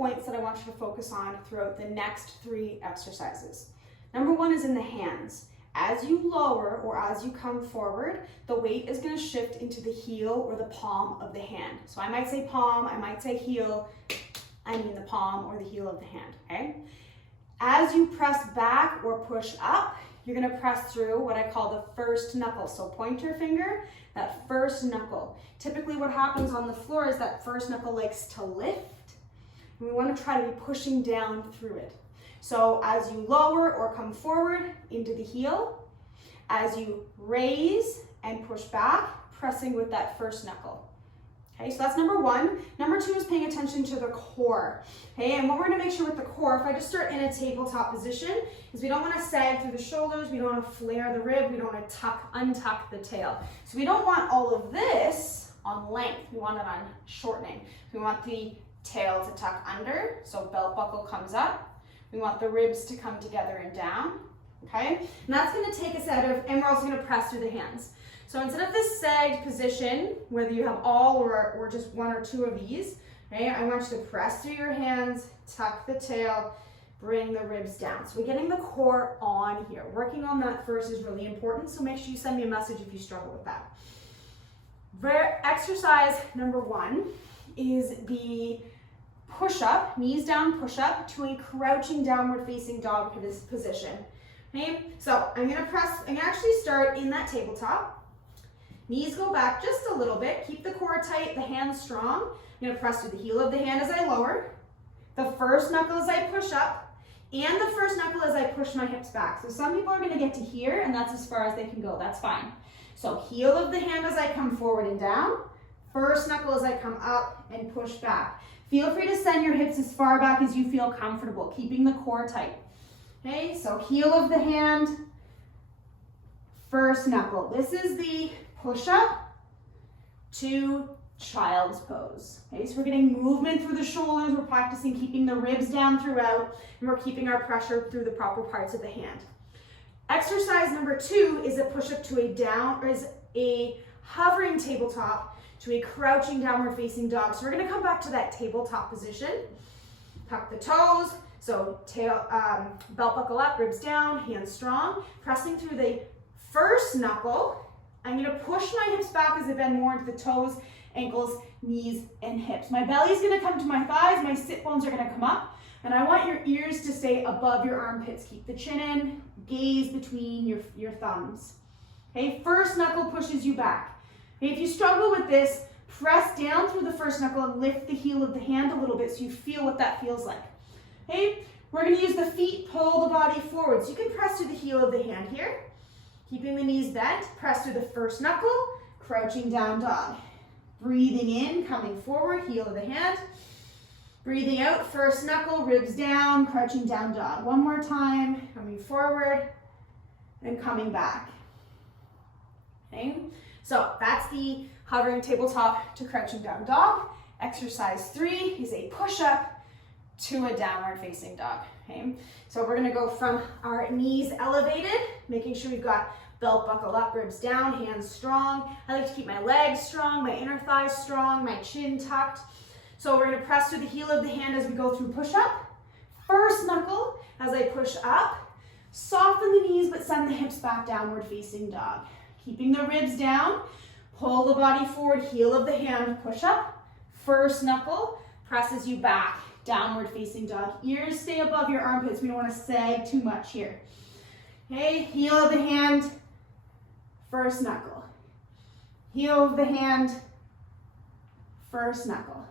points that I want you to focus on throughout the next 3 exercises. Number 1 is in the hands. As you lower or as you come forward, the weight is going to shift into the heel or the palm of the hand. So I might say palm, I might say heel, I mean the palm or the heel of the hand, okay? As you press back or push up, you're going to press through what I call the first knuckle. So pointer finger, that first knuckle. Typically what happens on the floor is that first knuckle likes to lift. And we want to try to be pushing down through it. So as you lower or come forward into the heel, as you raise and push back, pressing with that first knuckle. Okay, so that's number 1. Number 2 is paying attention to the core. Okay, and what we're gonna make sure with the core, if I just start in a tabletop position, is we don't wanna sag through the shoulders, we don't wanna flare the rib, we don't wanna untuck the tail. So we don't want all of this on length, we want it on shortening. We want the tail to tuck under, so belt buckle comes up. We want the ribs to come together and down, okay? And that's gonna take us out of, and we're also gonna press through the hands. So instead of this sagged position, whether you have all or just 1 or 2 of these, okay, I want you to press through your hands, tuck the tail, bring the ribs down. So we're getting the core on here. Working on that first is really important, so make sure you send me a message if you struggle with that. Exercise number 1 is the push-up, knees down push-up to a crouching downward facing dog position. Okay, so I'm gonna actually start in that tabletop. Knees go back just a little bit, keep the core tight, the hands strong. I'm gonna press through the heel of the hand as I lower, the first knuckle as I push up, and the first knuckle as I push my hips back. So some people are gonna get to here, and that's as far as they can go, that's fine. So heel of the hand as I come forward and down, first knuckle as I come up and push back. Feel free to send your hips as far back as you feel comfortable, keeping the core tight. Okay, so heel of the hand, first knuckle. This is the push-up to child's pose. Okay, so we're getting movement through the shoulders, we're practicing keeping the ribs down throughout, and we're keeping our pressure through the proper parts of the hand. Exercise number 2 is a push-up to a hovering tabletop to a crouching downward facing dog. So we're gonna come back to that tabletop position. Tuck the toes, so tail, belt buckle up, ribs down, hands strong. Pressing through the first knuckle, I'm gonna push my hips back as I bend more into the toes, ankles, knees, and hips. My belly's gonna come to my thighs, my sit bones are gonna come up, and I want your ears to stay above your armpits. Keep the chin in, gaze between your thumbs. Okay, first knuckle pushes you back. Okay, if you struggle with this, press down through the first knuckle and lift the heel of the hand a little bit so you feel what that feels like. Okay, we're gonna use the feet, pull the body forward. So you can press through the heel of the hand here, keeping the knees bent, press through the first knuckle, crouching down dog. Breathing in, coming forward, heel of the hand. Breathing out, first knuckle, ribs down, crouching down dog. One more time, coming forward, and coming back. Okay, so that's the hovering tabletop to crouching down dog. Exercise 3 is a push-up to a downward facing dog. Okay, so we're gonna go from our knees elevated, making sure we've got belt buckle up, ribs down, hands strong. I like to keep my legs strong, my inner thighs strong, my chin tucked. So we're gonna press through the heel of the hand as we go through push-up. First knuckle as I push up. Soften the knees, but send the hips back, downward facing dog. Keeping the ribs down, pull the body forward, heel of the hand, push up. First knuckle presses you back, downward facing dog. Ears stay above your armpits. We don't want to sag too much here. Okay, heel of the hand, first knuckle. Heel of the hand, first knuckle.